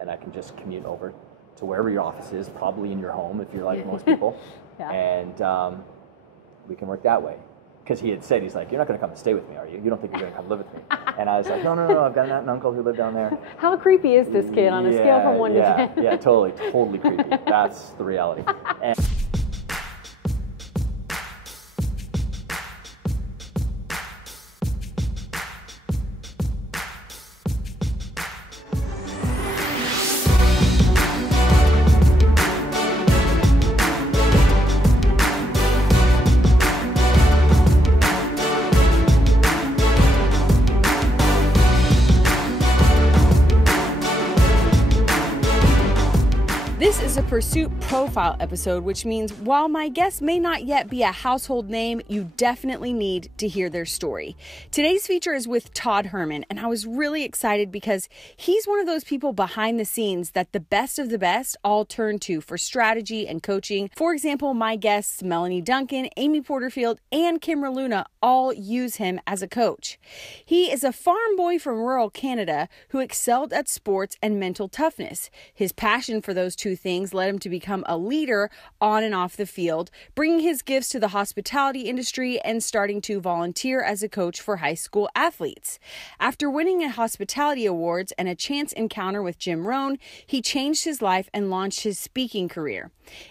and I can just commute over to wherever your office is, probably in your home if you're like most people, and we can work that way. Because he had said, he's like, you're not going to come and stay with me, are you? You don't think you're going to come live with me? And I was like, no, I've got an aunt and uncle who live down there. How creepy is this kid on a scale from 1 to 10? Yeah, totally creepy. That's the reality. And This is a Pursuit Profile episode, which means while my guest may not yet be a household name, you definitely need to hear their story. Today's feature is with Todd Herman, and I was really excited because he's one of those people behind the scenes that the best of the best all turn to for strategy and coaching. For example, my guests Melanie Duncan, Amy Porterfield, and Kimra Luna all use him as a coach. He is a farm boy from rural Canada who excelled at sports and mental toughness. His passion for those two things led him to become a leader on and off the field, bringing his gifts to the hospitality industry and starting to volunteer as a coach for high school athletes. After winning a hospitality awards and a chance encounter with Jim Rohn, he changed his life and launched his speaking career.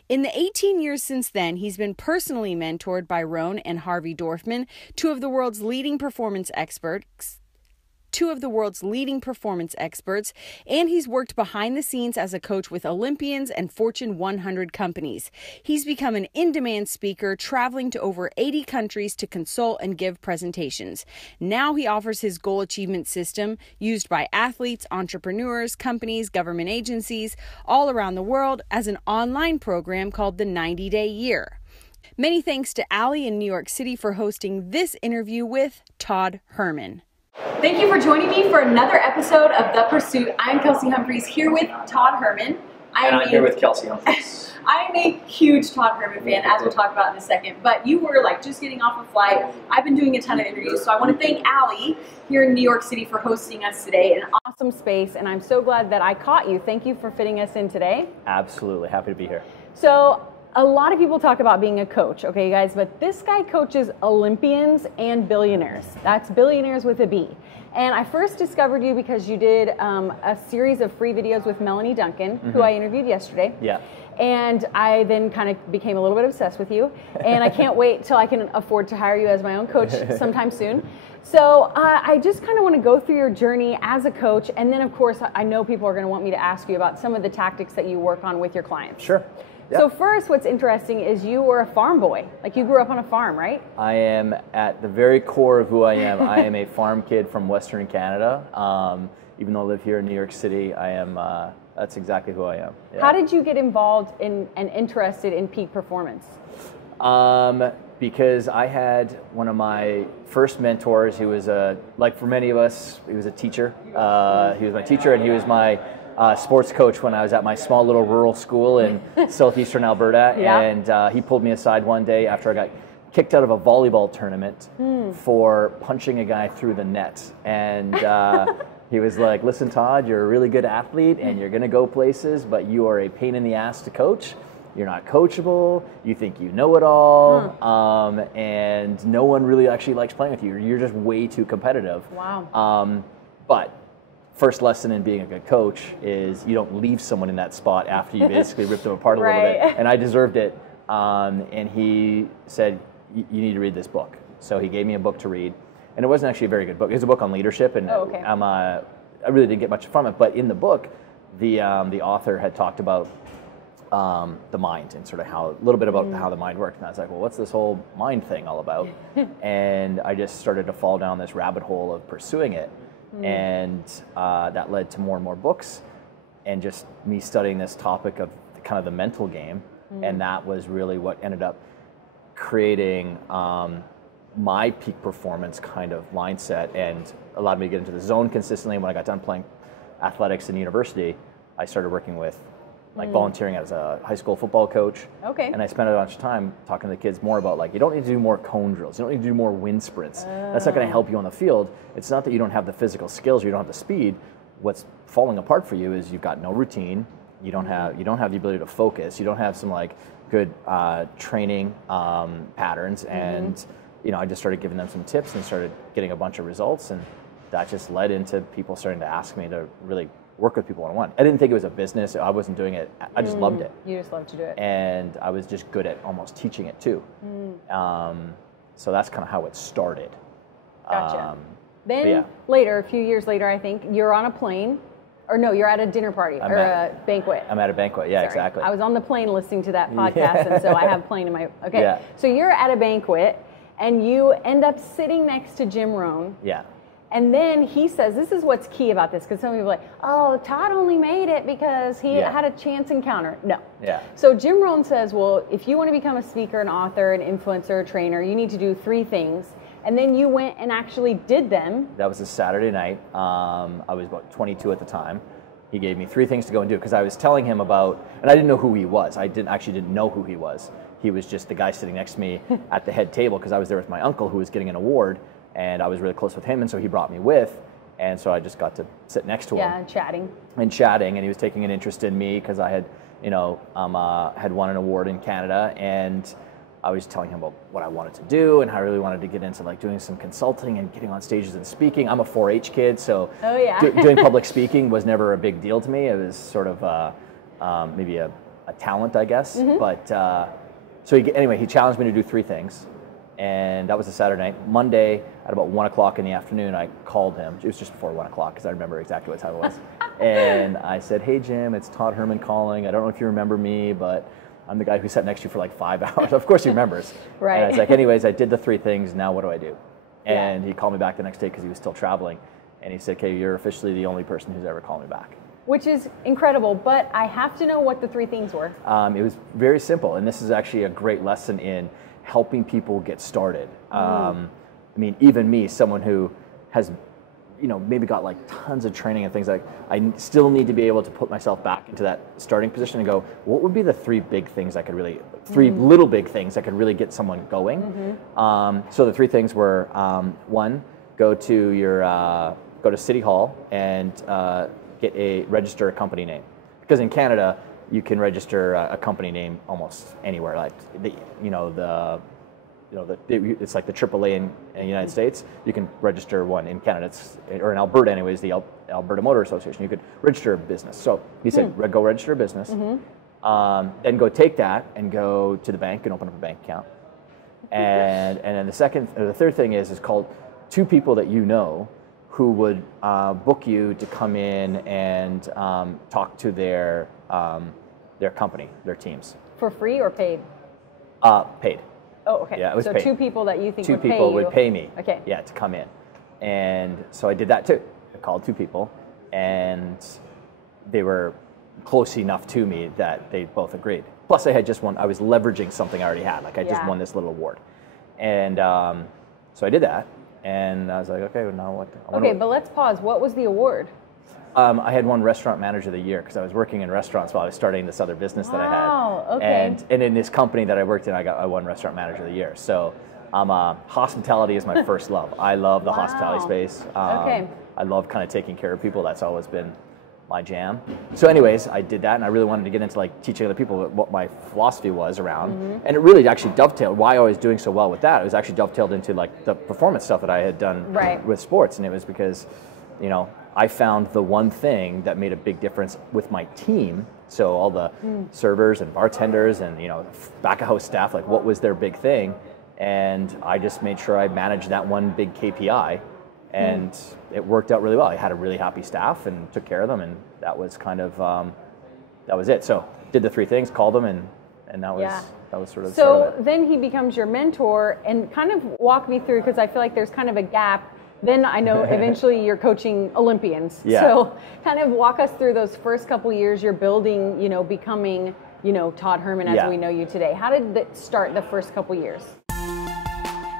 In the 18 years since then, he's been personally mentored by Rohn and Harvey Dorfman, two of the world's leading performance experts, and he's worked behind the scenes as a coach with Olympians and Fortune 100 companies. He's become an in-demand speaker, traveling to over 80 countries to consult and give presentations. Now he offers his goal achievement system used by athletes, entrepreneurs, companies, government agencies all around the world as an online program called the 90-Day Year. Many thanks to Allie in New York City for hosting this interview with Todd Herman. Thank you for joining me for another episode of The Pursuit. I'm Kelsey Humphreys here with Todd Herman. I'm here with Kelsey Humphreys. I'm a huge Todd Herman fan, as we'll talk about in a second, but you were like just getting off a flight. I've been doing a ton of interviews, so I want to thank Allie here in New York City for hosting us today. An awesome space, and I'm so glad that I caught you. Thank you for fitting us in today. Absolutely. Happy to be here. So, a lot of people talk about being a coach, okay, you guys, but this guy coaches Olympians and billionaires. That's billionaires with a B. And I first discovered you because you did a series of free videos with Melanie Duncan, who I interviewed yesterday. Yeah. And I then kind of became a little bit obsessed with you. And I can't wait till I can afford to hire you as my own coach sometime soon. So I just kind of want to go through your journey as a coach. And then, of course, I know people are going to want me to ask you about some of the tactics that you work on with your clients. Sure. Yep. So first, what's interesting is you were a farm boy. Like you grew up on a farm, right? I am at the very core of who I am. I am a farm kid from Western Canada. Even though I live here in New York City, I am. That's exactly who I am. Yeah. How did you get involved in and interested in peak performance? Because I had one of my first mentors. He was like for many of us, he was a teacher. He was my teacher, and he was my sports coach when I was at my small little rural school in southeastern Alberta. Yeah. And he pulled me aside one day after I got kicked out of a volleyball tournament for punching a guy through the net. And he was like, listen, Todd, you're a really good athlete and you're going to go places, but you are a pain in the ass to coach. You're not coachable. You think you know it all. And no one really actually likes playing with you. You're just way too competitive. Wow. But first lesson in being a good coach is you don't leave someone in that spot after you basically ripped them apart a little bit. And I deserved it. And he said, you need to read this book. So he gave me a book to read. And it wasn't actually a very good book. It was a book on leadership. And I really didn't get much from it. But in the book, the author had talked about the mind and sort of how a little bit about how the mind works. And I was like, well, what's this whole mind thing all about? And I just started to fall down this rabbit hole of pursuing it. And that led to more and more books and just me studying this topic of kind of the mental game. And that was really what ended up creating my peak performance kind of mindset and allowed me to get into the zone consistently. When I got done playing athletics in university, I started working with like volunteering as a high school football coach. Okay. And I spent a bunch of time talking to the kids more about like, you don't need to do more cone drills. You don't need to do more wind sprints. That's not going to help you on the field. It's not that you don't have the physical skills or you don't have the speed. What's falling apart for you is you've got no routine. You don't have the ability to focus. You don't have some like good training patterns. And I just started giving them some tips and started getting a bunch of results, and that just led into people starting to ask me to really work with people one-on-one. I didn't think it was a business. I wasn't doing it. I just loved it. You just loved to do it. And I was just good at almost teaching it too. So that's kind of how it started. Gotcha. Then later, a few years later, I think, you're on a plane. Or no, you're at a dinner party or a banquet. I'm at a banquet, yeah, exactly. I was on the plane listening to that podcast, and so I have plane in my, okay. Yeah. So you're at a banquet, and you end up sitting next to Jim Rohn. Yeah. And then he says, this is what's key about this, because some people are like, oh, Todd only made it because he had a chance encounter. No. Yeah. So Jim Rohn says, well, if you want to become a speaker, an author, an influencer, a trainer, you need to do 3 things. And then you went and actually did them. That was a Saturday night. I was about 22 at the time. He gave me 3 things to go and do, because I was telling him about, and I didn't know who he was. I didn't know who he was. He was just the guy sitting next to me at the head table, because I was there with my uncle who was getting an award, and I was really close with him, and so he brought me with, and so I just got to sit next to him. Yeah, chatting. And he was taking an interest in me because I had, had won an award in Canada, and I was telling him about what I wanted to do and how I really wanted to get into like doing some consulting and getting on stages and speaking. I'm a 4-H kid, so doing public speaking was never a big deal to me. It was sort of maybe a talent, I guess. But so he challenged me to do 3 things, and that was a Saturday night. Monday at about 1 o'clock in the afternoon, I called him. It was just before 1 o'clock because I remember exactly what time it was. And I said, "Hey Jim, it's Todd Herman calling. I don't know if you remember me, but I'm the guy who sat next to you for like 5 hours." Of course he remembers. Right. And I was like, anyways, I did the 3 things. Now what do I do? And he called me back the next day because he was still traveling. And he said, "Okay, you're officially the only person who's ever called me back." Which is incredible, but I have to know what the 3 things were. It was very simple. And this is actually a great lesson in helping people get started. I mean, even me, someone who has maybe got like tons of training and things, like I still need to be able to put myself back into that starting position and go, what would be the 3 big things I could really, 3 little big things that could really get someone going? So the 3 things were, 1, go to City Hall and register a company name. Because in Canada, you can register a company name almost anywhere. Like it's like the AAA in the United States. You can register one in Canada, or in Alberta anyways, the Alberta Motor Association. You could register a business. So he said, go register a business, then go take that and go to the bank and open up a bank account. And then the third thing is called 2 people that you know who would book you to come in and talk to their company, their teams. For free or paid? Paid. Oh, okay. Yeah, it was so paid. 2 people that you think 2 would pay people you. would pay me. Okay. Yeah, to come in. And so I did that too. I called 2 people, and they were close enough to me that they both agreed. Plus I had just won, I was leveraging something I already had. Like I just won this little award. And so I did that, and I was like, okay, well, now what? Okay, but let's pause. What was the award? I had won Restaurant Manager of the Year because I was working in restaurants while I was starting this other business that I had. Wow, okay. And in this company that I worked in, I won Restaurant Manager of the Year. So hospitality is my first love. I love the hospitality space. Okay. I love kind of taking care of people. That's always been my jam. So anyways, I did that, and I really wanted to get into like teaching other people what my philosophy was around. And it really actually dovetailed. Why I was doing so well with that, it was actually dovetailed into like the performance stuff that I had done with sports. And it was because, I found the one thing that made a big difference with my team. So all the servers and bartenders and back of house staff, like what was their big thing, and I just made sure I managed that one big KPI, and it worked out really well. I had a really happy staff and took care of them, and that was kind of that was it. So did the 3 things, called them, and that was sort of. So then he becomes your mentor, and kind of walk me through, because I feel like there's kind of a gap. Then I know eventually you're coaching Olympians. Yeah. So kind of walk us through those first couple years you're building, becoming, Todd Herman as we know you today. How did it start the first couple years?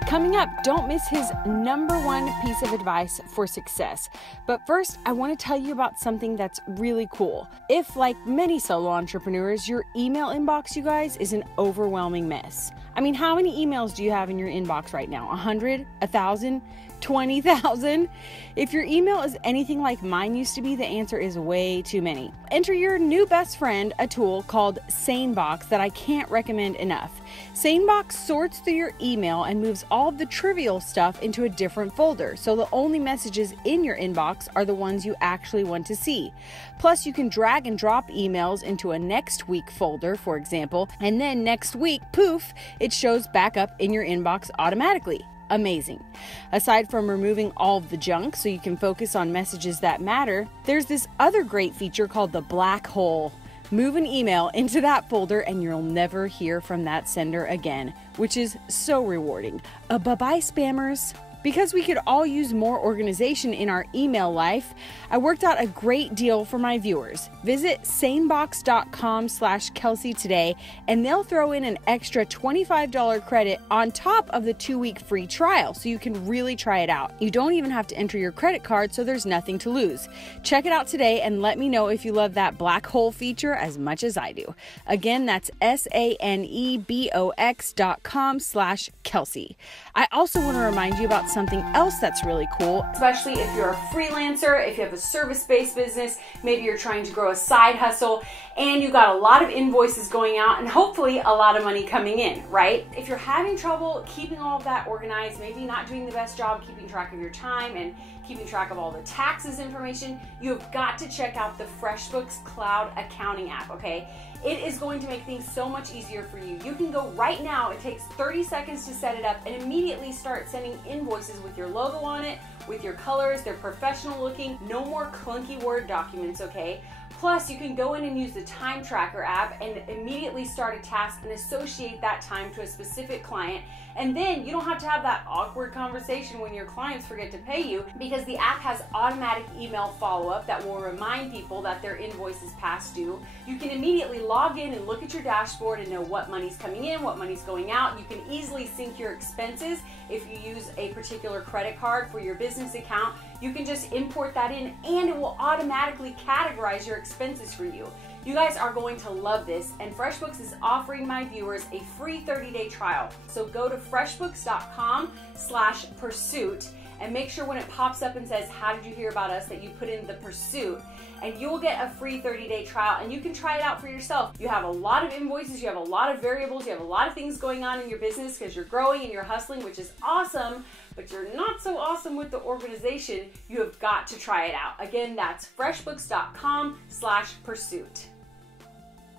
Coming up, don't miss his #1 piece of advice for success. But first, I want to tell you about something that's really cool. If, like many solo entrepreneurs, your email inbox, you guys, is an overwhelming mess. I mean, how many emails do you have in your inbox right now? 100? 1,000? 20,000? If your email is anything like mine used to be, the answer is way too many. Enter your new best friend, a tool called SaneBox that I can't recommend enough. SaneBox sorts through your email and moves all of the trivial stuff into a different folder, so the only messages in your inbox are the ones you actually want to see. Plus, you can drag and drop emails into a next week folder, for example, and then next week, poof, it shows back up in your inbox automatically. Amazing. Aside from removing all of the junk so you can focus on messages that matter, there's this other great feature called the black hole. Move an email into that folder and you'll never hear from that sender again, which is so rewarding. Bye-bye, spammers. Because we could all use more organization in our email life, I worked out a great deal for my viewers. Visit sanebox.com/Kelsey today, and they'll throw in an extra $25 credit on top of the 2-week free trial, so you can really try it out. You don't even have to enter your credit card, so there's nothing to lose. Check it out today and let me know if you love that black hole feature as much as I do. Again, that's sanebox.com/Kelsey. I also want to remind you about something else that's really cool, especially if you're a freelancer, if you have a service-based business, maybe you're trying to grow a side hustle, and you got a lot of invoices going out and hopefully a lot of money coming in, right? If you're having trouble keeping all of that organized, maybe not doing the best job keeping track of your time and keeping track of all the taxes information, you have got to check out the FreshBooks Cloud Accounting app, okay? It is going to make things so much easier for you. You can go right now, it takes 30 seconds to set it up, and immediately start sending invoices with your logo on it, with your colors, they're professional looking, no more clunky Word documents, okay? Plus, you can go in and use the Time Tracker app and immediately start a task and associate that time to a specific client. And then you don't have to have that awkward conversation when your clients forget to pay you, because the app has automatic email follow-up that will remind people that their invoice is past due. You can immediately log in and look at your dashboard and know what money's coming in, what money's going out. You can easily sync your expenses if you use a particular credit card for your business account. You can just import that in and it will automatically categorize your expenses for you. You guys are going to love this, and FreshBooks is offering my viewers a free 30-day trial. So go to freshbooks.com/pursuit and make sure when it pops up and says, how did you hear about us, that you put in the pursuit, and you'll get a free 30-day trial and you can try it out for yourself. You have a lot of invoices, you have a lot of variables, you have a lot of things going on in your business because you're growing and you're hustling, which is awesome, but you're not so awesome with the organization. You have got to try it out. Again, that's freshbooks.com/pursuit.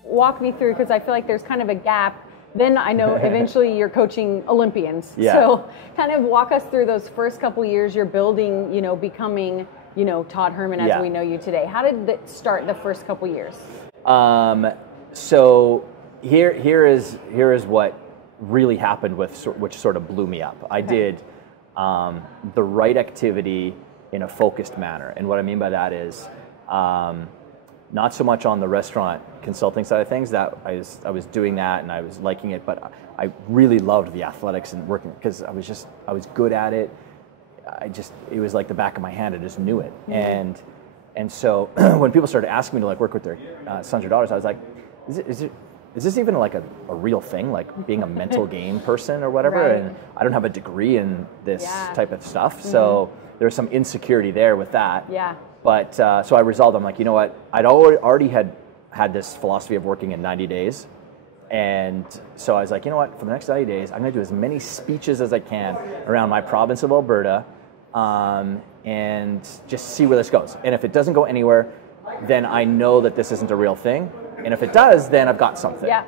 Walk me through, because I feel like there's kind of a gap. Then I know eventually you're coaching Olympians. Yeah. So kind of walk us through those first couple years you're building, becoming, Todd Herman as we know you today. How did it start the first couple years? So here is what really happened which sort of blew me up. I did the right activity in a focused manner. And what I mean by that is not so much on the restaurant consulting side of things, that I was doing that and I was liking it, but I really loved the athletics and working, because I was good at it. It was like the back of my hand. I just knew it. Mm-hmm. And so when people started asking me to work with their sons or daughters, I was like, is this even like a real thing? Like being a mental game person or whatever? Right. And I don't have a degree in this type of stuff. Mm-hmm. So there's some insecurity there with that. Yeah. But so I resolved, I'm like, you know what? I'd already had this philosophy of working in 90 days. And so I was like, you know what? For the next 90 days, I'm going to do as many speeches as I can around my province of Alberta, and just see where this goes. And if it doesn't go anywhere, then I know that this isn't a real thing. And if it does, then I've got something. Yeah.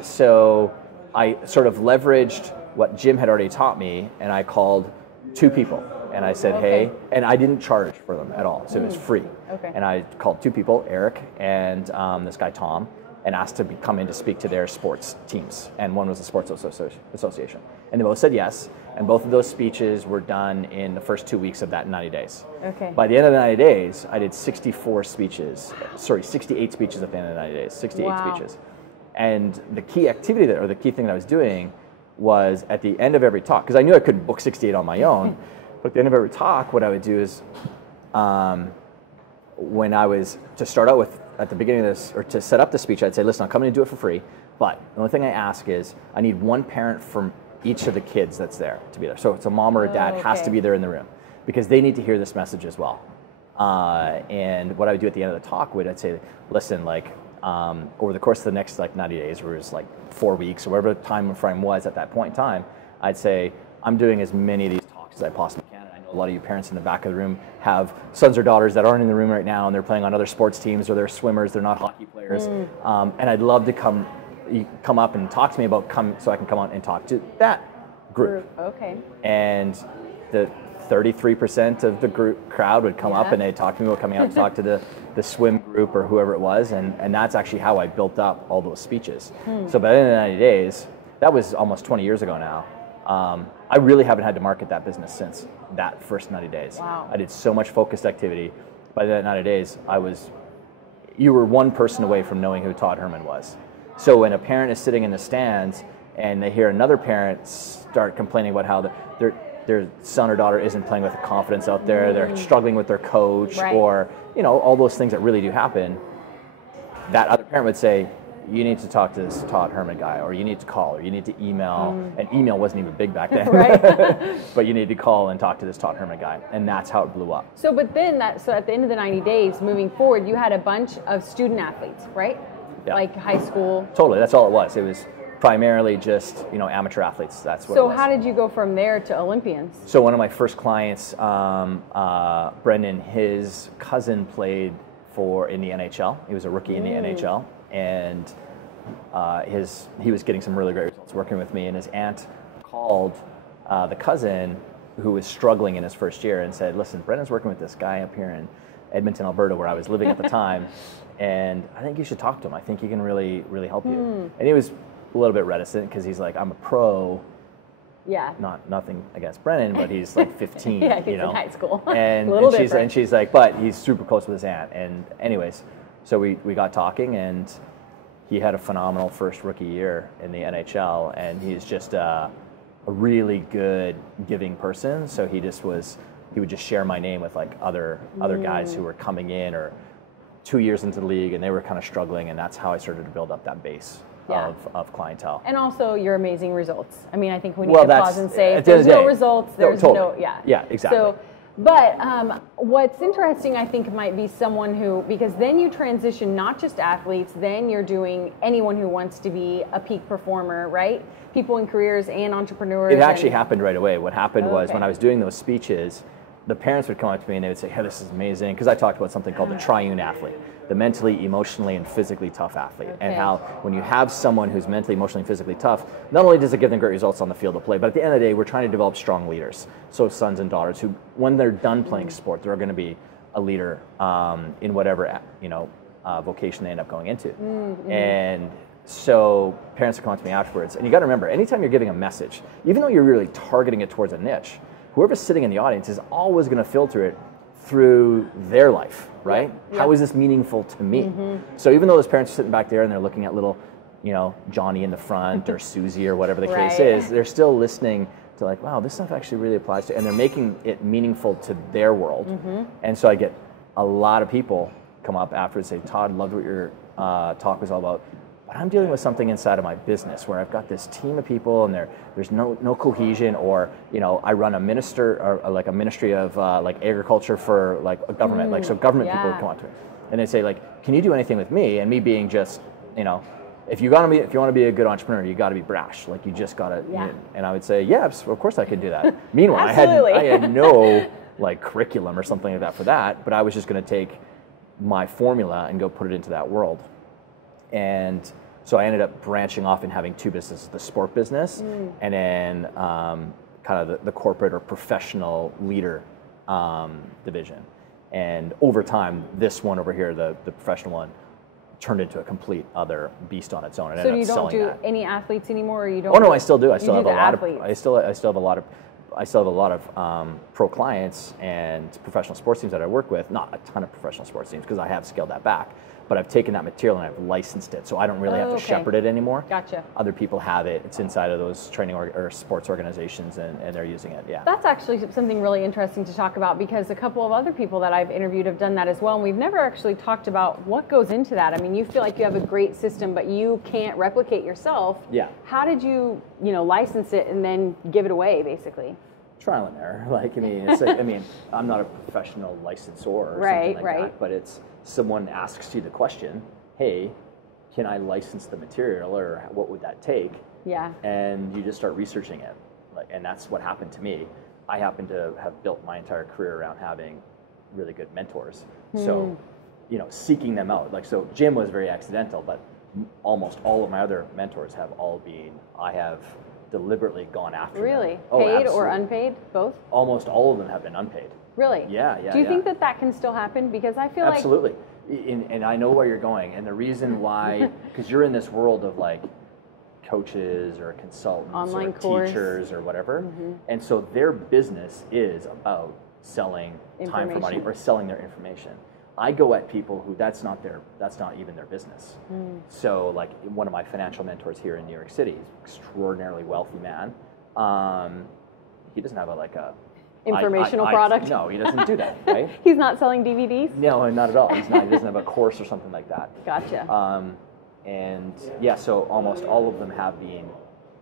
So I sort of leveraged what Jim had already taught me, and I called 2 people. And I said, hey, and I didn't charge for them at all, so it was free. Okay. And I called 2 people, Eric and this guy Tom, and asked to come in to speak to their sports teams. And one was a sports association. And they both said yes, and both of those speeches were done in the first 2 weeks of that 90 days. Okay. By the end of the 90 days, I did 68 speeches at the end of the 90 days, 68 speeches. And the key activity there, or the key thing that I was doing, was at the end of every talk, because I knew I couldn't book 68 on my own, but at the end of every talk, what I would do is, when I was to start out with, at the beginning of this, or to set up the speech, I'd say, listen, I'm coming to do it for free, but the only thing I ask is, I need one parent each of the kids that's there to be there. So it's a mom or a dad has to be there in the room because they need to hear this message as well. And what I would do at the end of the talk I'd say, listen, like over the course of the next like 90 days, or it was like 4 weeks or whatever the time frame was at that point in time, I'd say, I'm doing as many of these talks as I possibly can. And I know a lot of you parents in the back of the room have sons or daughters that aren't in the room right now and they're playing on other sports teams or they're swimmers, they're not hockey players. And I'd love to come up and talk to me about so I can come on and talk to that group. Okay. And the 33% of the crowd would come up and they'd talk to me about coming out to talk to the swim group or whoever it was, and that's actually how I built up all those speeches. So by the end of the 90 days, that was almost 20 years ago now, I really haven't had to market that business since that first 90 days. Wow. I did so much focused activity. By the 90 days, you were one person away from knowing who Todd Herman was. So when a parent is sitting in the stands and they hear another parent start complaining about how their son or daughter isn't playing with confidence out there, they're struggling with their coach, or all those things that really do happen, that other parent would say, you need to talk to this Todd Herman guy, or you need to call, or you need to email, and email wasn't even big back then, but you need to call and talk to this Todd Herman guy, and that's how it blew up. So at the end of the 90 days, moving forward, you had a bunch of student athletes, right? Yeah. Like high school. Totally, that's all it was. It was primarily just amateur athletes. That's what. So it was. how did you go from there to Olympians? So one of my first clients, Brendan, his cousin played in the NHL. He was a rookie in the NHL, and he was getting some really great results working with me. And his aunt called the cousin who was struggling in his first year and said, "Listen, Brendan's working with this guy up here in Edmonton, Alberta, where I was living at the time, and I think you should talk to him. I think he can really, really help you." And he was a little bit reticent because he's like, I'm a pro. Yeah. Nothing against Brennan, but he's like 15. Yeah, he's in high school. And she's like, but he's super close with his aunt. And anyways, so we got talking, and he had a phenomenal first rookie year in the NHL, and he's just a really good giving person. So he would just share my name with like other guys who were coming in or 2 years into the league, and they were kind of struggling, and that's how I started to build up that base. Of clientele. And also your amazing results. I mean, I think we need to pause and say, if there's no results, there's Yeah, exactly. So, but what's interesting, I think, might be someone who, because then you transition not just athletes, then you're doing anyone who wants to be a peak performer, right? People in careers and entrepreneurs. It actually happened right away. What happened was when I was doing those speeches, the parents would come up to me and they would say, hey, this is amazing, because I talked about something called the triune athlete, the mentally, emotionally, and physically tough athlete. And how when you have someone who's mentally, emotionally, and physically tough, not only does it give them great results on the field of play, but at the end of the day, we're trying to develop strong leaders. So sons and daughters who, when they're done playing sport, they're going to be a leader in whatever vocation they end up going into. And so parents would come up to me afterwards, and you got to remember, anytime you're giving a message, even though you're really targeting it towards a niche, whoever's sitting in the audience is always going to filter it through their life, right? How is this meaningful to me? So even though those parents are sitting back there and they're looking at little, Johnny in the front or Susie or whatever the case is, they're still listening to like, wow, this stuff actually really applies to, and they're making it meaningful to their world. And so I get a lot of people come up after and say, Todd, loved what your talk was all about. But I'm dealing with something inside of my business where I've got this team of people and there's no cohesion, or I run a ministry of like agriculture for like a government, like so government people would come up to me and they say like, can you do anything with me? And me being just if you want to be a good entrepreneur, you got to be brash. Like you just got to. And I would say, yeah, of course I could do that. Meanwhile, I had no like curriculum or something like that for that, but I was just going to take my formula and go put it into that world. And so I ended up branching off and having two businesses, the sport business and then kind of the corporate or professional leader division. And over time, this one over here, the professional one, turned into a complete other beast on its own. So you don't do any athletes anymore, or you don't? Oh no, I still do. I still have a lot athletes. I still have a lot of pro clients and professional sports teams that I work with. Not a ton of professional sports teams because I have scaled that back. but I've taken that material and I've licensed it, so I don't really have to shepherd it anymore. Gotcha. Other people have it. It's inside of those training or sports organizations, and they're using it. Yeah. That's actually something really interesting to talk about, because a couple of other people that I've interviewed have done that as well, and we've never actually talked about what goes into that. I mean, you feel like you have a great system, but you can't replicate yourself. Yeah. How did you, license it and then give it away, basically? Trial and error. Like, I mean, it's like, I mean, I'm not a professional licensor or something like that, but it's someone asks you the question, hey, can I license the material, or what would that take? Yeah. And you just start researching it. And that's what happened to me. I happen to have built my entire career around having really good mentors. So, seeking them out. Like, so Jim was very accidental, but almost all of my other mentors have all been, I have deliberately gone after them. Really? Paid or unpaid? Both? Almost all of them have been unpaid. Really? Yeah. Do you think that can still happen? Because I feel absolutely. And I know where you're going. And the reason why, because you're in this world of like coaches or consultants online or course. Teachers or whatever. And so their business is about selling time for money or selling their information. I go at people who that's not even their business. So like one of my financial mentors here in New York City, extraordinarily wealthy man. He doesn't have a informational product. No, he doesn't do that, right? He's not selling DVDs? No, not at all. He doesn't have a course or something like that. Gotcha. And yeah, so almost all of them have been.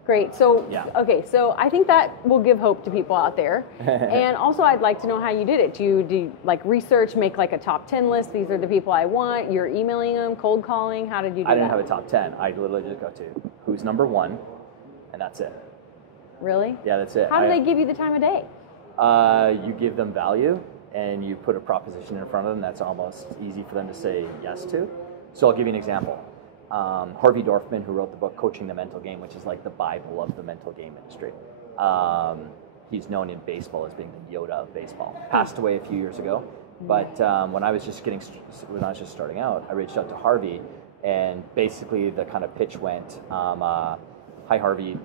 Great. So, okay, so I think that will give hope to people out there. And also I'd like to know how you did it. Do you like research, make like a top 10 list? These are the people I want. You're emailing them, cold calling. How did you do that? I didn't have a top 10. I literally just go to who's number one, and that's it. Really? Yeah, that's it. How do they give you the time of day? You give them value, and you put a proposition in front of them that's almost easy for them to say yes to. So I'll give you an example. Harvey Dorfman, who wrote the book Coaching the Mental Game, which is like the Bible of the mental game industry. He's known in baseball as being the Yoda of baseball. Passed away a few years ago, but when I was just starting out, I reached out to Harvey, and basically the kind of pitch went, "Hi Harvey,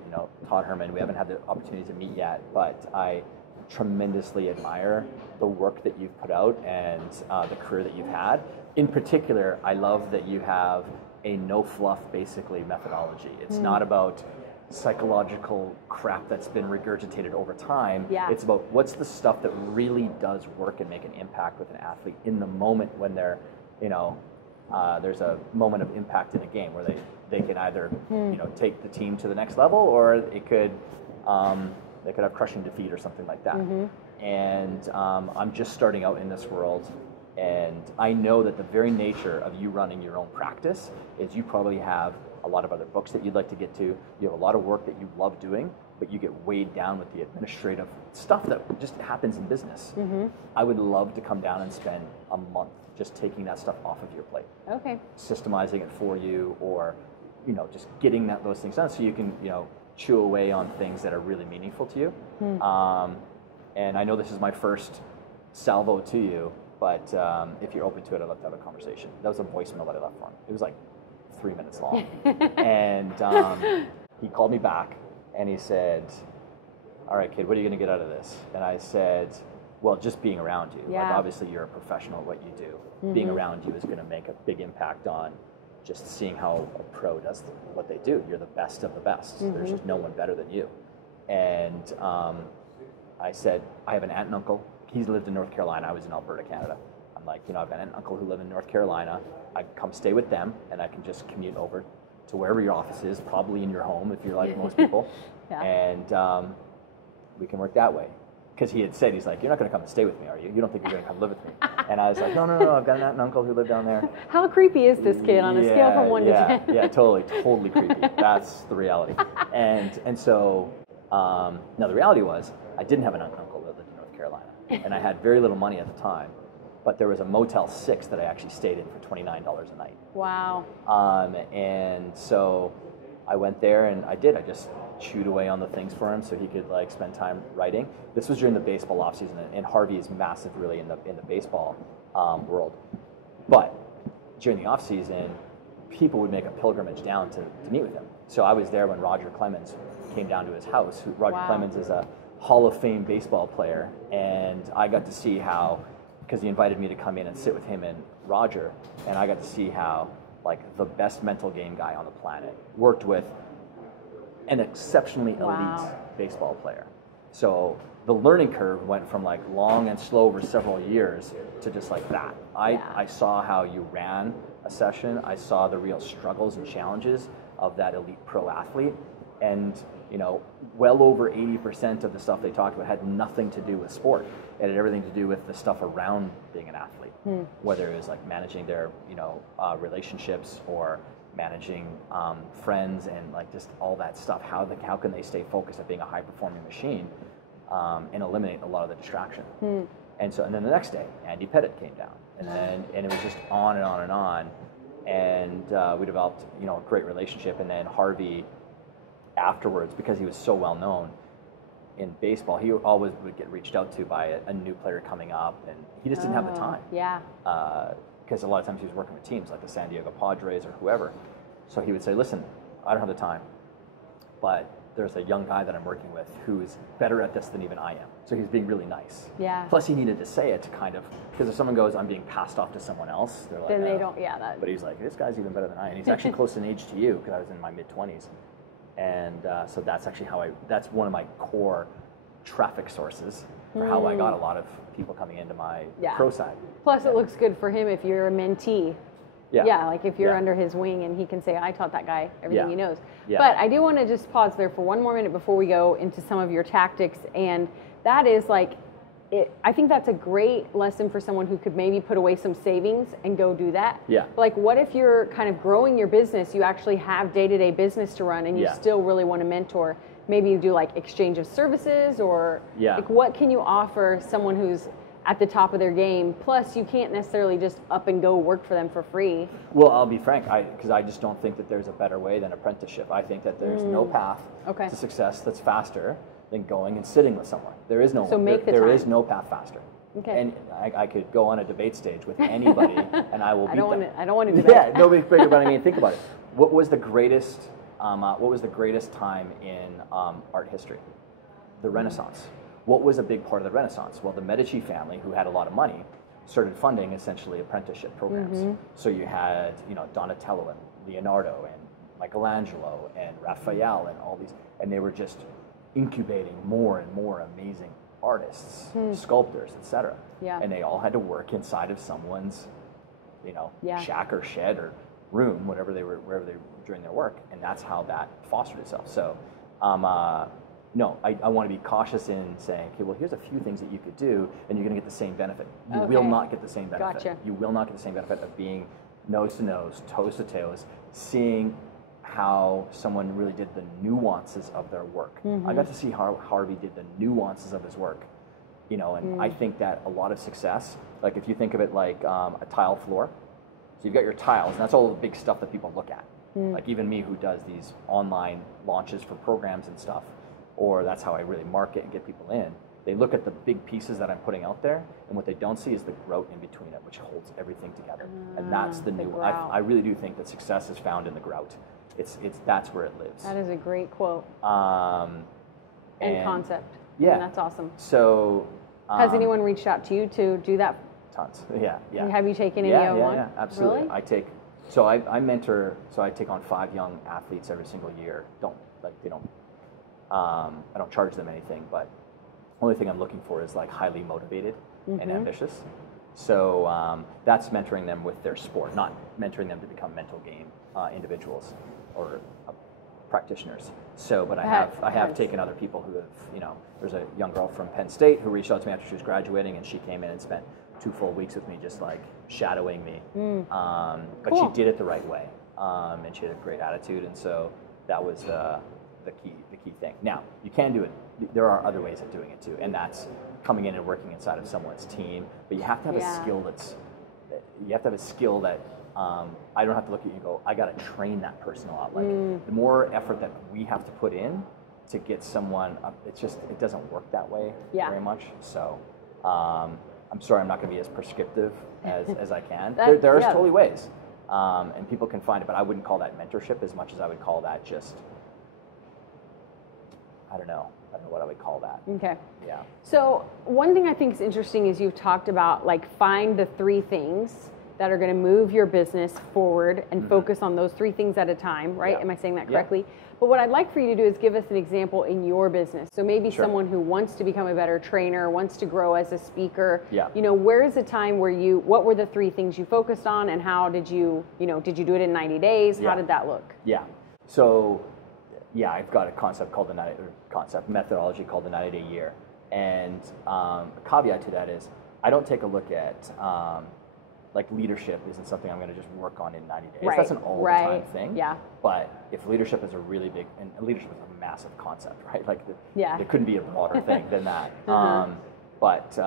Todd Herman. We haven't had the opportunity to meet yet, but I tremendously admire the work that you've put out and the career that you've had. In particular, I love that you have a no-fluff, basically, methodology. It's not about psychological crap that's been regurgitated over time. Yeah. It's about what's the stuff that really does work and make an impact with an athlete in the moment when they're, there's a moment of impact in a game where they can either, take the team to the next level, or it could, they could have crushing defeat or something like that. And I'm just starting out in this world. And I know that the very nature of you running your own practice is you probably have a lot of other books that you'd like to get to. You have a lot of work that you love doing, but you get weighed down with the administrative stuff that just happens in business. I would love to come down and spend a month just taking that stuff off of your plate. Okay. Systemizing it for you, or, just getting those things done so you can, chew away on things that are really meaningful to you. And I know this is my first salvo to you, but if you're open to it, I'd love to have a conversation. That was a voicemail that I left for him. It was like 3 minutes long. And he called me back and he said, "All right, kid, what are you going to get out of this?" And I said, "Well, just being around you. Like, obviously you're a professional at what you do. Being around you is going to make a big impact on just seeing how a pro does what they do. You're the best of the best. There's just no one better than you." And I said, "I have an aunt and uncle. He's lived in North Carolina. I was in Alberta, Canada. I'm like, I've got an aunt and uncle who live in North Carolina. I can come stay with them, and I can just commute over to wherever your office is, probably in your home if you're like most people. And we can work that way." Because he had said, he's like, "You're not going to come and stay with me, are you? You don't think you're going to come live with me?" And I was like, no, I've got an aunt and uncle who live down there. How creepy is this kid on a scale from 1 to 10? Yeah, totally creepy. That's the reality. And so, now the reality was, I didn't have an aunt and uncle that lived in North Carolina. And I had very little money at the time. But there was a Motel 6 that I actually stayed in for $29 a night. Wow. And so I went there and I just chewed away on the things for him so he could spend time writing. This was during the baseball offseason, and Harvey is massive really in the baseball world. But during the offseason, people would make a pilgrimage down to meet with him. So I was there when Roger Clemens came down to his house. Roger Clemens is a Hall of Fame baseball player, and I got to see how because he invited me to come in and sit with him and Roger, and I got to see how like the best mental game guy on the planet worked with an exceptionally elite baseball player. So the learning curve went from like long and slow over several years to just like that. I saw how you ran a session. I saw the real struggles and challenges of that elite pro athlete. And, you know, well over 80% of the stuff they talked about had nothing to do with sport. It had everything to do with the stuff around being an athlete, whether it was like managing their, you know, relationships or managing friends and like just all that stuff. How can they stay focused at being a high-performing machine and eliminate a lot of the distraction? And then the next day, Andy Pettit came down, and it was just on and on and on. And we developed, you know, a great relationship. And then Harvey, afterwards, because he was so well known in baseball, he always would get reached out to by a new player coming up, and he just didn't have the time. Because a lot of times he was working with teams like the San Diego Padres or whoever. So he would say, listen, I don't have the time, but there's a young guy that I'm working with who is better at this than even I am. So he's being really nice. Plus he needed to say it to kind of, because if someone goes, I'm being passed off to someone else, they're like, then they don't, But he's like, this guy's even better than I am. And he's actually close in age to you, because I was in my mid-20s. And so that's actually that's one of my core traffic sources for how I got a lot of people coming into my pro side. Plus it looks good for him if you're a mentee. Like if you're under his wing and he can say, I taught that guy everything he knows. But I do want to just pause there for one more minute before we go into some of your tactics. And that is like, I think that's a great lesson for someone who could maybe put away some savings and go do that. Like, what if you're kind of growing your business, you actually have day-to-day business to run, and you still really want to mentor? Maybe you do like exchange of services, or like what can you offer someone who's at the top of their game? Plus, you can't necessarily just up and go work for them for free. Well, I'll be frank, because I just don't think that there's a better way than apprenticeship. I think that there's no path to success that's faster than going and sitting with someone. There is no there is no path faster. And I could go on a debate stage with anybody, and I will beat them. I don't want to debate. Nobody's bigger, but I mean, think about it. What was the greatest time in art history? The Renaissance. What was a big part of the Renaissance? Well, the Medici family, who had a lot of money, started funding essentially apprenticeship programs. So you had, you know, Donatello and Leonardo and Michelangelo and Raphael and all these, and they were just incubating more and more amazing artists, sculptors, etc. And they all had to work inside of someone's, you know, shack or shed or room, wherever they were doing their work, and that's how that fostered itself. So, no, I want to be cautious in saying, okay, well, here's a few things that you could do, and you're going to get the same benefit. You will not get the same benefit. You will not get the same benefit of being nose to nose, toes to toes, seeing how someone really did the nuances of their work. I got to see how Harvey did the nuances of his work, you know, and I think that a lot of success, like if you think of it like a tile floor, so you've got your tiles, and that's all the big stuff that people look at. Like even me, who does these online launches for programs and stuff, or that's how I really market and get people in. They look at the big pieces that I'm putting out there, and what they don't see is the grout in between it, which holds everything together. And that's the new. I really do think that success is found in the grout. It's that's where it lives. That is a great quote. And concept. Yeah, and that's awesome. So, has anyone reached out to you to do that? Tons. Yeah. And have you taken any on? Yeah, absolutely. Really? I take. So I mentor. So I take on 5 young athletes every single year. I don't charge them anything, but the only thing I'm looking for is like highly motivated and ambitious. So that's mentoring them with their sport, not mentoring them to become mental game individuals or practitioners. So, but I have taken other people who have, you know, there's a young girl from Penn State who reached out to me after she was graduating, and she came in and spent 2 full weeks with me, just like shadowing me. But she did it the right way, and she had a great attitude, and so that was the key thing. Now, you can do it. There are other ways of doing it too, and that's coming in and working inside of someone's team. But you have to have a skill that I don't have to look at you and go, I got to train that person a lot. Like the more effort that we have to put in to get someone up, it doesn't work that way very much. So I'm sorry, I'm not going to be as prescriptive as I can. There's totally ways, and people can find it, but I wouldn't call that mentorship as much as I would call that just, I don't know, I don't know what I would call that. Okay. Yeah. So one thing I think is interesting is you've talked about like find the 3 things that are going to move your business forward and focus on those 3 things at a time, right? Yeah. Am I saying that correctly? Yeah. But what I'd like for you to do is give us an example in your business. So maybe someone who wants to become a better trainer, wants to grow as a speaker. Yeah. You know, where is a time where what were the 3 things you focused on, and how did you did you do it in 90 days? Yeah. How did that look? Yeah. So, yeah, I've got a methodology called the 90-day year. And a caveat to that is I don't take a look at, like leadership isn't something I'm going to just work on in 90 days. Right. That's an all-the-time thing. Yeah. But if leadership is a really big, and leadership is a massive concept, right? Like yeah. there couldn't be a broader thing than that. But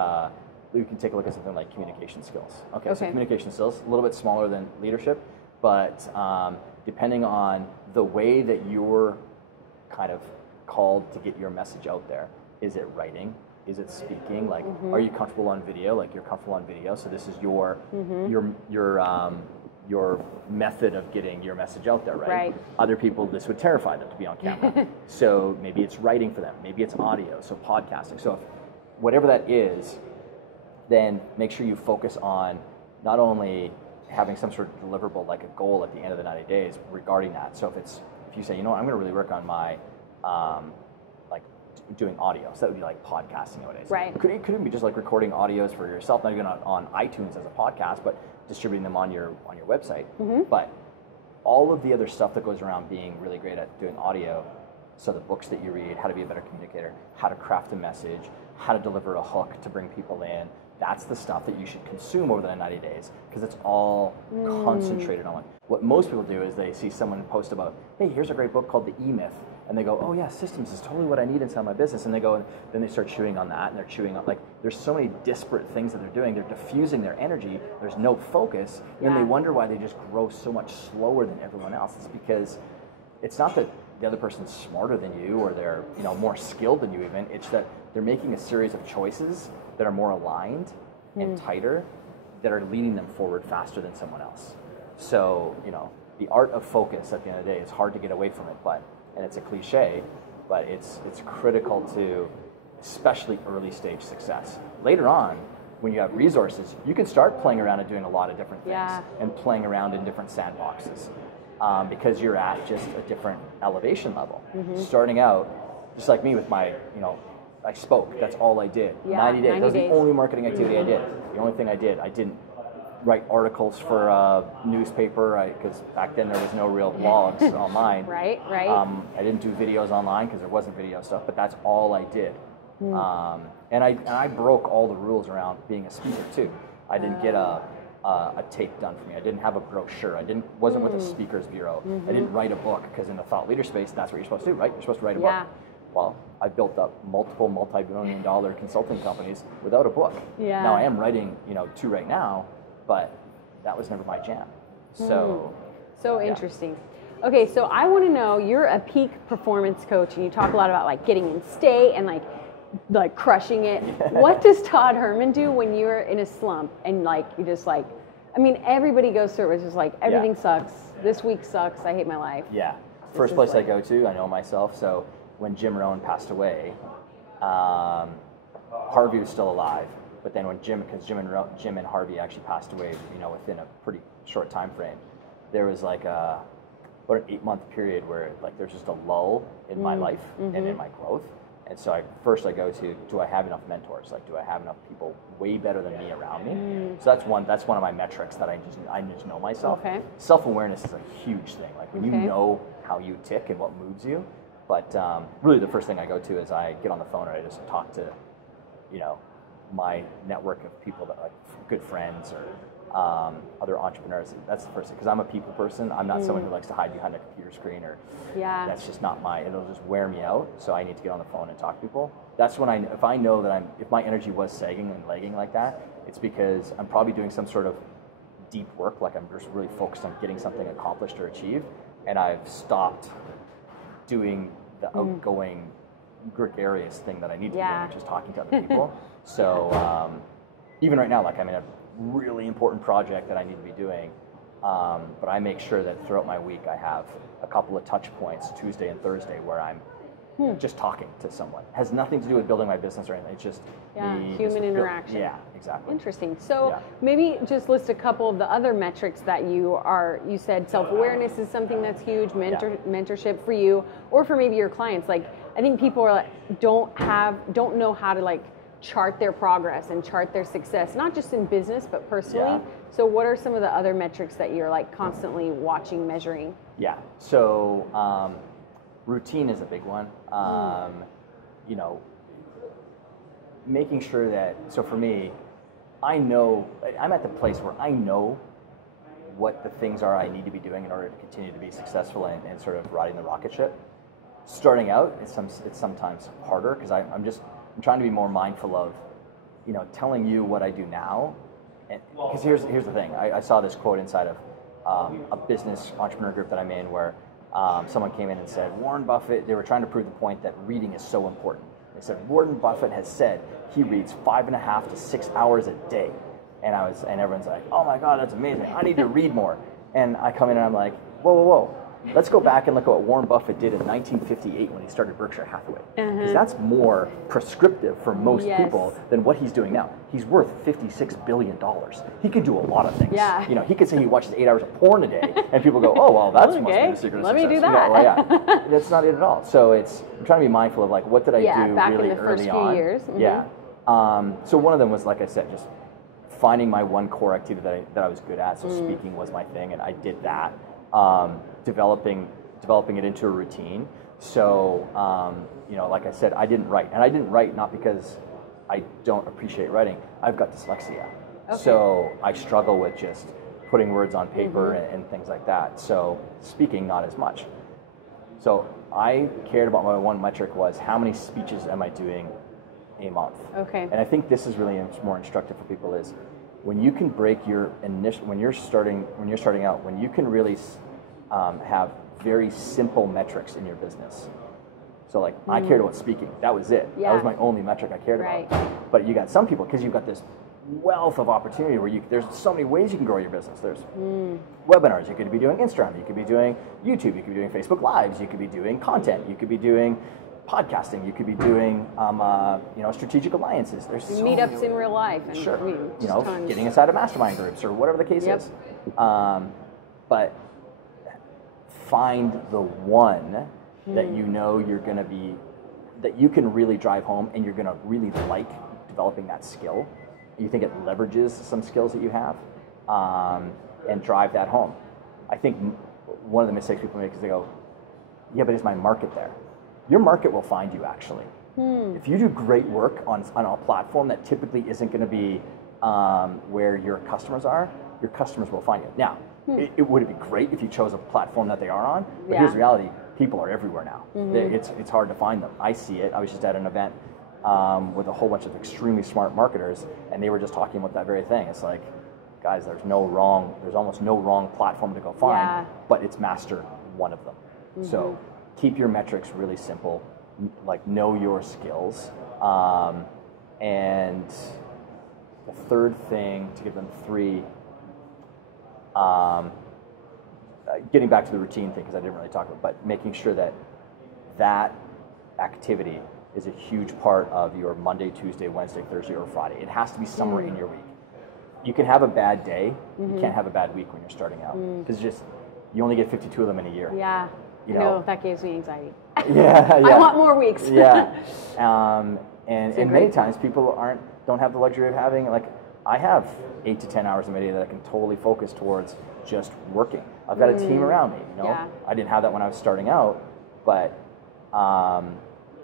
we can take a look at something like communication skills. Okay, so communication skills, a little bit smaller than leadership, but depending on the way that you're kind of called to get your message out there, is it writing? Is it speaking? Like, are you comfortable on video? Like, you're comfortable on video, so this is your method of getting your message out there, right? Other people, this would terrify them to be on camera. So maybe it's writing for them. Maybe it's audio, so podcasting. So if whatever that is, then make sure you focus on not only having some sort of deliverable, like a goal at the end of the 90 days regarding that. So if you say, you know what, I'm going to really work on my doing audio, so that would be like podcasting nowadays. Right. Could even be just like recording audios for yourself, not even on iTunes as a podcast, but distributing them on your website. But all of the other stuff that goes around being really great at doing audio, so the books that you read, how to be a better communicator, how to craft a message, how to deliver a hook to bring people in, that's the stuff that you should consume over the 90 days, because it's all concentrated on it. What most people do is they see someone post about, hey, here's a great book called The E-Myth, and they go, oh yeah, systems is totally what I need inside my business, and they go, and then they start chewing on that, and they're chewing on, like, there's so many disparate things that they're doing, they're diffusing their energy, there's no focus, and they wonder why they just grow so much slower than everyone else. It's because it's not that the other person's smarter than you, or they're more skilled than you even, it's that they're making a series of choices that are more aligned and tighter, that are leading them forward faster than someone else. So, the art of focus at the end of the day, it's hard to get away from it, and it's a cliche, but it's critical to especially early stage success. Later on, when you have resources, you can start playing around and doing a lot of different things and playing around in different sandboxes because you're at just a different elevation level. Starting out, just like me with my, I spoke, that's all I did. 90 days. That was the only marketing activity I did. The only thing I didn't write articles for a newspaper, because back then there was no real blogs online. Right. I didn't do videos online because there wasn't video stuff, but that's all I did. And I broke all the rules around being a speaker too. I didn't get a tape done for me. I didn't have a brochure. Wasn't with a speakers bureau. I didn't write a book, because in the thought leader space, that's what you're supposed to do, right? You're supposed to write a book. Well, I built up multiple multi-billion-dollar consulting companies without a book. Now I am writing, 2 right now, but that was never my jam. So interesting. Okay, so I want to know, you're a peak performance coach, and you talk a lot about like getting in state and like crushing it. What does Todd Herman do when you're in a slump and you just everybody goes through it. It's just like everything sucks. This week sucks. I hate my life. Yeah. First place I go to, I know myself. So when Jim Rohn passed away, Harvey was still alive. But then when Jim and Harvey actually passed away, within a pretty short time frame, there was like about an 8-month period where there's just a lull in my life and in my growth. And so I go to, do I have enough mentors? Do I have enough people way better than me around me? So that's one of my metrics that I just know myself. Okay. Self-awareness is a huge thing. When you know how you tick and what moves you. But really the first thing I go to is I get on the phone and I just talk to, my network of people that good friends or other entrepreneurs. That's the first thing, because I'm a people person. I'm not someone who likes to hide behind a computer screen, or that's just not it'll just wear me out. So I need to get on the phone and talk to people. That's when if I know that if my energy was sagging and lagging like that, it's because I'm probably doing some sort of deep work, I'm just really focused on getting something accomplished or achieved, and I've stopped doing the outgoing gregarious thing that I need to do, which is talking to other people. So even right now, I'm in a really important project that I need to be doing, but I make sure that throughout my week I have a couple of touch points, Tuesday and Thursday, where I'm just talking to someone. It has nothing to do with building my business or anything. It's just human interaction. Yeah, exactly. Interesting. So maybe just list a couple of the other metrics that you said self-awareness is something that's huge, mentorship for you, or for maybe your clients. Like, I think people are don't know how to like chart their progress and chart their success, not just in business, but personally. Yeah. So what are some of the other metrics that you're like constantly watching, measuring? Yeah. So routine is a big one. You know, making sure that, so for me, I'm at the place where I know what the things are I need to be doing in order to continue to be successful and sort of riding the rocket ship. Starting out, it's sometimes harder because I'm trying to be more mindful of, you know, telling you what I do now. Because here's the thing. I saw this quote inside of a business entrepreneur group that I'm in where someone came in and said, Warren Buffett, they were trying to prove the point that reading is so important. They said, Warren Buffett has said he reads 5.5 to 6 hours a day. And everyone's like, oh my God, that's amazing. I need to read more. And I come in and I'm like, whoa. Let's go back and look at what Warren Buffett did in 1958 when he started Berkshire Hathaway. Because that's more prescriptive for most people than what he's doing now. He's worth $56 billion. He could do a lot of things. Yeah. You know, he could say he watches 8 hours of porn a day, and people go, oh, well, that's must be the secret of success. Let me do that. You know, that's not it at all. So I'm trying to be mindful of, like, what did I do back really in the first early few on? Years. Yeah. So one of them was, like I said, just finding my one core activity that I was good at. So speaking was my thing, and I did that. Developing it into a routine. So, you know, like I said, I didn't write. And I didn't write not because I don't appreciate writing. I've got dyslexia. Okay. So I struggle with just putting words on paper and things like that. So speaking, not as much. So I cared about my one metric was how many speeches am I doing a month? Okay. And I think this is really more instructive for people is when you can break your initial, when you're starting out, when you can really have very simple metrics in your business. So like I cared about speaking. That was it. Yeah. That was my only metric I cared about. But you got some people, because you've got this wealth of opportunity where there's so many ways you can grow your business. There's webinars. You could be doing Instagram. You could be doing YouTube. You could be doing Facebook Lives. You could be doing content. You could be doing podcasting. You could be doing you know, strategic alliances. There's so meetups in real life. And you know, getting inside of mastermind groups or whatever the case is. But find the one that you know you're going to be, that you can really drive home and you're going to really like developing that skill. You think it leverages some skills that you have and drive that home. I think one of the mistakes people make is they go, yeah, but is my market there? Your market will find you, actually. If you do great work on a platform that typically isn't going to be where your customers are, your customers will find you. Now, it would be great if you chose a platform that they are on, but here's the reality. People are everywhere now. It's hard to find them. I see it. I was just at an event with a whole bunch of extremely smart marketers, and they were just talking about that very thing. It's like, guys, there's almost no wrong platform to go find, but it's master one of them. So keep your metrics really simple, like know your skills. And the third thing, to give them three, getting back to the routine thing, because I didn't really talk about it, but making sure that activity is a huge part of your Monday, Tuesday, Wednesday, Thursday, or Friday. It has to be somewhere in your week. You can have a bad day. You can't have a bad week when you're starting out, because you only get 52 of them in a year. Yeah, you know that gives me anxiety. Yeah. I want more weeks. And many times people don't have the luxury of having, like, I have 8 to 10 hours in a day that I can totally focus towards just working. I've got a team around me, you know. I didn't have that when I was starting out, but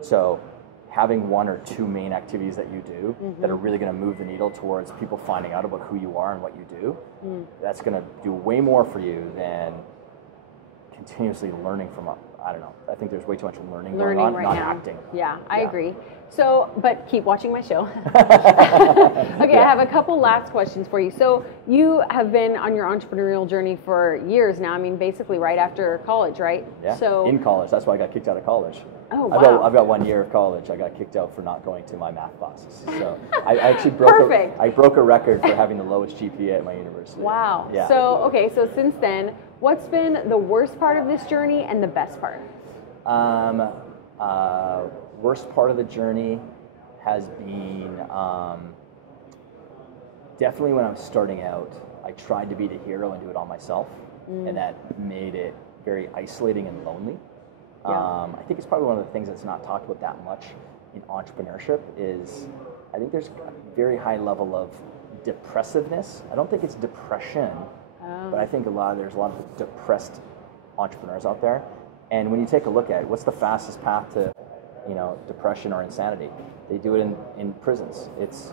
so having one or two main activities that you do that are really going to move the needle towards people finding out about who you are and what you do, that's going to do way more for you than continuously learning from I don't know. I think there's way too much learning going on, not acting. Yeah, I agree. So, but keep watching my show. Okay, I have a couple last questions for you. So you have been on your entrepreneurial journey for years now. I mean, basically right after college, right? Yeah, so, in college. That's why I got kicked out of college. Oh, wow. I've got 1 year of college. I got kicked out for not going to my math classes. So I actually broke a record for having the lowest GPA at my university. Wow. Yeah. So, okay, so since then, what's been the worst part of this journey and the best part? Worst part of the journey has been definitely when I was starting out, I tried to be the hero and do it all myself, and that made it very isolating and lonely. I think it's probably one of the things that's not talked about that much in entrepreneurship is I think there's a very high level of depressiveness. I don't think it's depression, but I think there's a lot of depressed entrepreneurs out there. And when you take a look at it, what's the fastest path to, depression or insanity? They do it in prisons. It's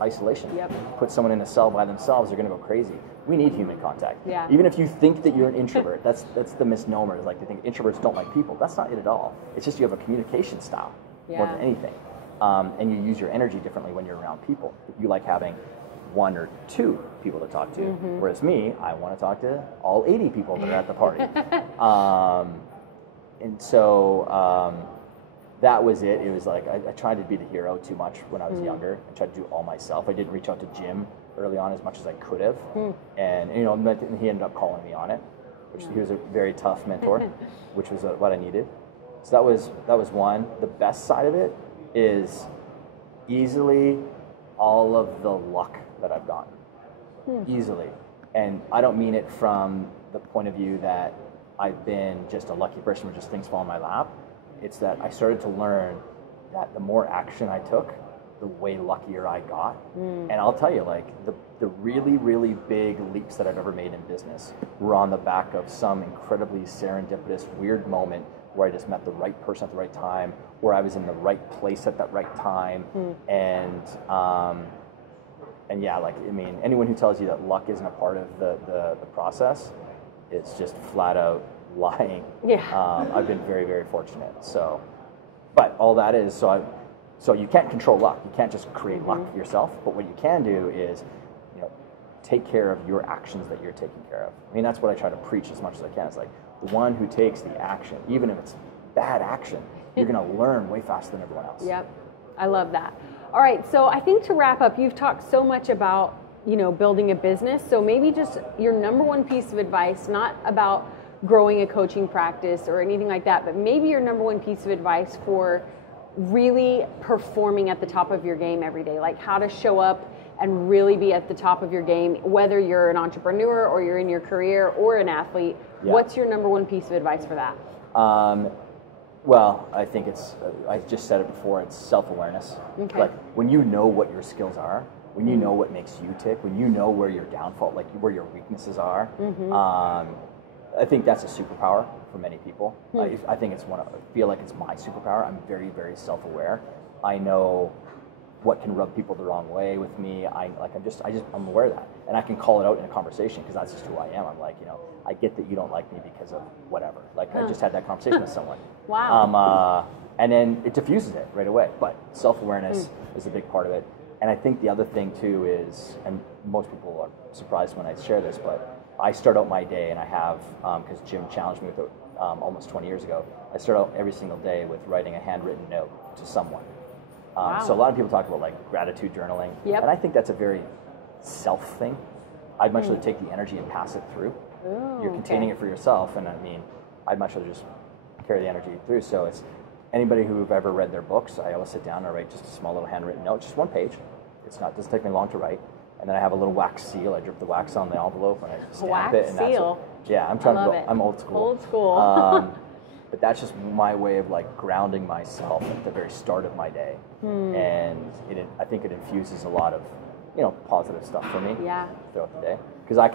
isolation. Put someone in a cell by themselves, they're going to go crazy. We need human contact. Even if you think that you're an introvert, that's the misnomer. It's like they think introverts don't like people. That's not it at all. It's just you have a communication style more than anything. And you use your energy differently when you're around people. You like having 1 or 2 people to talk to. Whereas me, I want to talk to all 80 people that are at the party. And so that was it. It was like I tried to be the hero too much when I was younger. I tried to do it all myself. I didn't reach out to Jim early on as much as I could have. And he ended up calling me on it, which he was a very tough mentor, which was what I needed. So that was one. The best side of it is easily all of the luck that I've gotten. Easily. And I don't mean it from the point of view that I've been just a lucky person where just things fall in my lap. It's that I started to learn that the more action I took, the way luckier I got. And I'll tell you, like, the really, really big leaps that I've ever made in business were on the back of some incredibly serendipitous, weird moment where I just met the right person at the right time, where I was in the right place at that right time. And yeah, like, I mean, anyone who tells you that luck isn't a part of the process, it's just flat out lying. I've been very, very fortunate. So, but all that is, so you can't control luck. You can't just create luck yourself. But what you can do is, take care of your actions that you're taking care of. I mean, that's what I try to preach as much as I can. It's like the one who takes the action, even if it's bad action, you're going to learn way faster than everyone else. I love that. All right, so I think to wrap up, you've talked so much about, building a business. So maybe just your number one piece of advice, not about growing a coaching practice or anything like that, but maybe your number one piece of advice for really performing at the top of your game every day, like how to show up and really be at the top of your game, whether you're an entrepreneur or you're in your career or an athlete. What's your number one piece of advice for that? Well, I think I just said it before, it's self-awareness. Like when you know what your skills are, when you know what makes you tick, when you know where your downfall, like where your weaknesses are, I think that's a superpower for many people. I think I feel like it's my superpower. I'm very, very self-aware. I know what can rub people the wrong way with me. I'm aware of that, and I can call it out in a conversation because that's just who I am. I'm like, I get that you don't like me because of whatever. Like I just had that conversation with someone. And then it diffuses it right away. But self-awareness is a big part of it. And I think the other thing too is, and most people are surprised when I share this, but I start out my day, and I have, because Jim challenged me with it almost 20 years ago, I start out every single day with writing a handwritten note to someone. So a lot of people talk about like gratitude journaling, and I think that's a very self thing. I'd much rather take the energy and pass it through. You're containing it for yourself, and I mean, I'd much rather just carry the energy through. So it's anybody who've ever read their books, I always sit down and I write just a small little handwritten note, just one page. Doesn't take me long to write. And then I have a little wax seal. I drip the wax on the envelope and I stamp it. And seal. I'm trying to go. I'm old school. Old school. But that's just my way of like grounding myself at the very start of my day. And I think it infuses a lot of, positive stuff for me throughout the day. Because I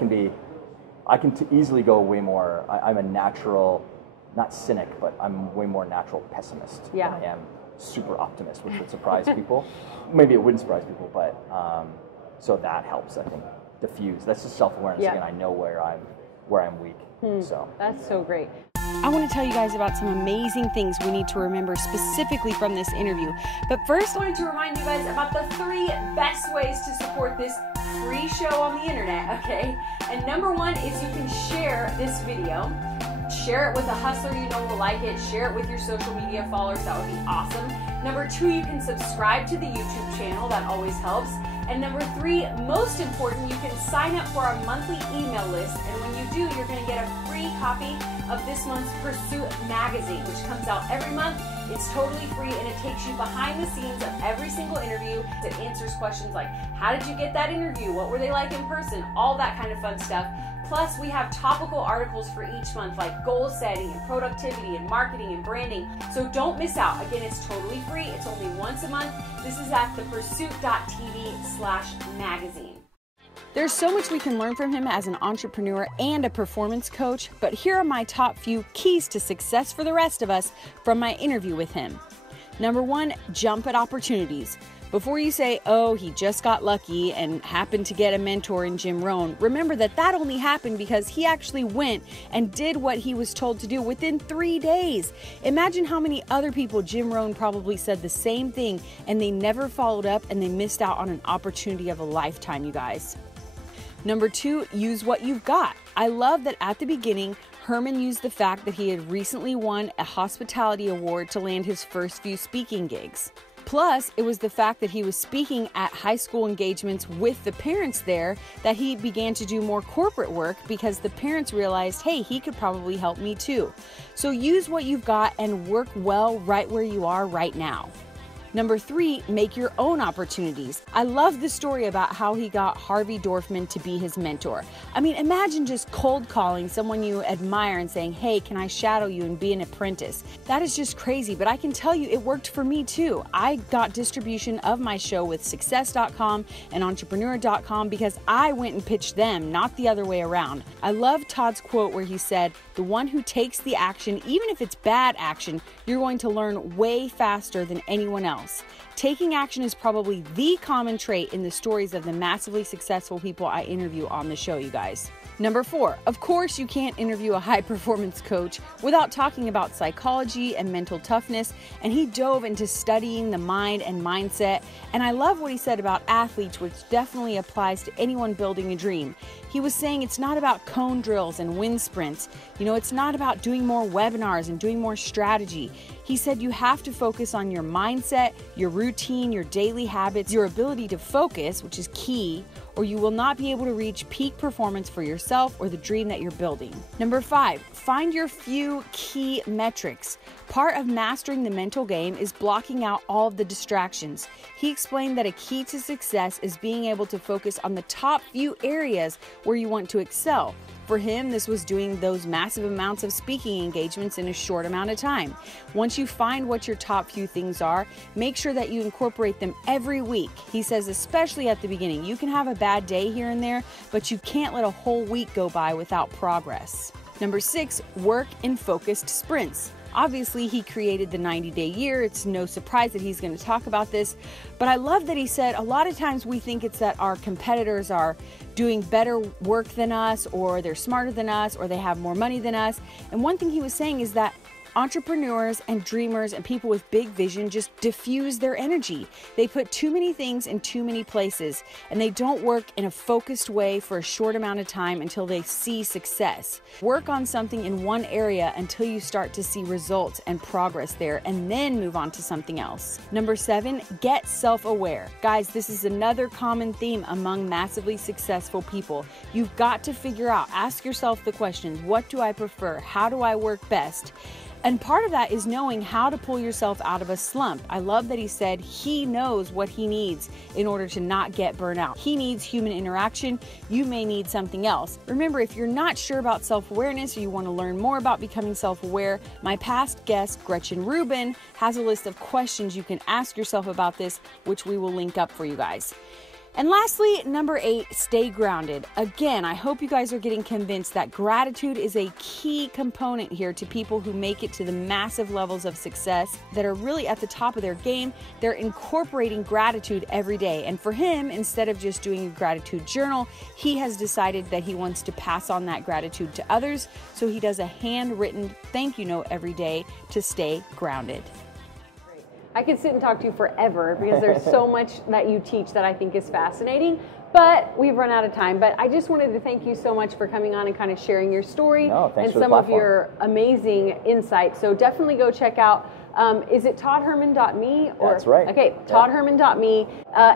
can easily go way more. I'm a natural, not cynic, but I'm way more natural pessimist than I am super optimist, which would surprise people. Maybe it wouldn't surprise people, but so that helps, I think, diffuse. That's just self-awareness. Again, I know where I'm weak. So that's so great. I want to tell you guys about some amazing things we need to remember specifically from this interview. But first, I wanted to remind you guys about the 3 best ways to support this free show on the internet, okay? And number 1 is you can share this video. Share it with a hustler you know will like it. Share it with your social media followers. That would be awesome. Number 2, you can subscribe to the YouTube channel. That always helps. And number 3, most important, you can sign up for our monthly email list. And when you do, you're going to get a free free copy of this month's Pursuit magazine, which comes out every month. It's totally free, and it takes you behind the scenes of every single interview. It answers questions like, how did you get that interview? What were they like in person? All that kind of fun stuff. Plus, we have topical articles for each month, like goal setting and productivity and marketing and branding. So don't miss out. Again, it's totally free. It's only once a month. This is at thepursuit.tv/magazine. There's so much we can learn from him as an entrepreneur and a performance coach, but here are my top few keys to success for the rest of us from my interview with him. Number 1, jump at opportunities. Before you say, oh, he just got lucky and happened to get a mentor in Jim Rohn, remember that that only happened because he actually went and did what he was told to do within 3 days. Imagine how many other people Jim Rohn probably said the same thing and they never followed up and they missed out on an opportunity of a lifetime, you guys. Number 2, use what you've got. I love that at the beginning, Herman used the fact that he had recently won a hospitality award to land his first few speaking gigs. Plus, it was the fact that he was speaking at high school engagements with the parents there that he began to do more corporate work because the parents realized, hey, he could probably help me too. So use what you've got and work well right where you are right now. Number 3, make your own opportunities. I love the story about how he got Harvey Dorfman to be his mentor. I mean, imagine just cold calling someone you admire and saying, hey, can I shadow you and be an apprentice? That is just crazy, but I can tell you it worked for me too. I got distribution of my show with success.com and entrepreneur.com because I went and pitched them, not the other way around. I love Todd's quote where he said, the one who takes the action, even if it's bad action, you're going to learn way faster than anyone else. Taking action is probably the common trait in the stories of the massively successful people I interview on the show, you guys. Number 4, of course you can't interview a high-performance coach without talking about psychology and mental toughness, and he dove into studying the mind and mindset, and I love what he said about athletes, which definitely applies to anyone building a dream. He was saying it's not about cone drills and wind sprints. You know, it's not about doing more webinars and doing more strategy. He said you have to focus on your mindset, your routine, your daily habits, your ability to focus, which is key, or you will not be able to reach peak performance for yourself or the dream that you're building. Number 5, find your few key metrics. Part of mastering the mental game is blocking out all of the distractions. He explained that a key to success is being able to focus on the top few areas where you want to excel. For him, this was doing those massive amounts of speaking engagements in a short amount of time. Once you find what your top few things are, make sure that you incorporate them every week. He says, especially at the beginning, you can have a bad day here and there, but you can't let a whole week go by without progress. Number 6, work in focused sprints. Obviously, he created the 90-day year. It's no surprise that he's going to talk about this. But I love that he said a lot of times we think it's that our competitors are doing better work than us, or they're smarter than us, or they have more money than us. And one thing he was saying is that entrepreneurs and dreamers and people with big vision just diffuse their energy. They put too many things in too many places, and they don't work in a focused way for a short amount of time until they see success. Work on something in one area until you start to see results and progress there, and then move on to something else. Number 7, get self-aware. Guys, this is another common theme among massively successful people. You've got to figure out, ask yourself the questions, what do I prefer? How do I work best? And part of that is knowing how to pull yourself out of a slump. I love that he said he knows what he needs in order to not get burnt out. He needs human interaction. You may need something else. Remember, if you're not sure about self-awareness or you want to learn more about becoming self-aware, my past guest, Gretchen Rubin, has a list of questions you can ask yourself about this, which we will link up for you guys. And lastly, number 8, stay grounded. Again, I hope you guys are getting convinced that gratitude is a key component here to people who make it to the massive levels of success that are really at the top of their game. They're incorporating gratitude every day. And for him, instead of just doing a gratitude journal, he has decided that he wants to pass on that gratitude to others. So he does a handwritten thank you note every day to stay grounded. I could sit and talk to you forever because there's so much that you teach that I think is fascinating, but we've run out of time. But I just wanted to thank you so much for coming on and kind of sharing your story and some of your amazing insights. So definitely go check out, is it toddherman.me? That's right. Okay, toddherman.me.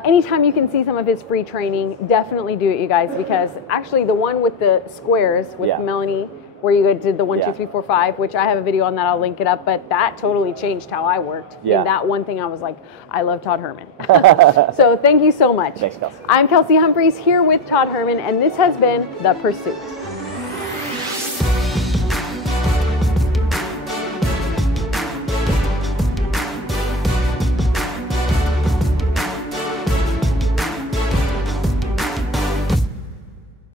Anytime you can see some of his free training, definitely do it, you guys, because actually the one with the squares with Melanie where you did the 1, 2, 3, 4, 5, which I have a video on that. I'll link it up. But that totally changed how I worked. Yeah. And that one thing I was like, I love Todd Herman. So thank you so much. Thanks, Kelsey. I'm Kelsey Humphreys here with Todd Herman, and this has been The Pursuit.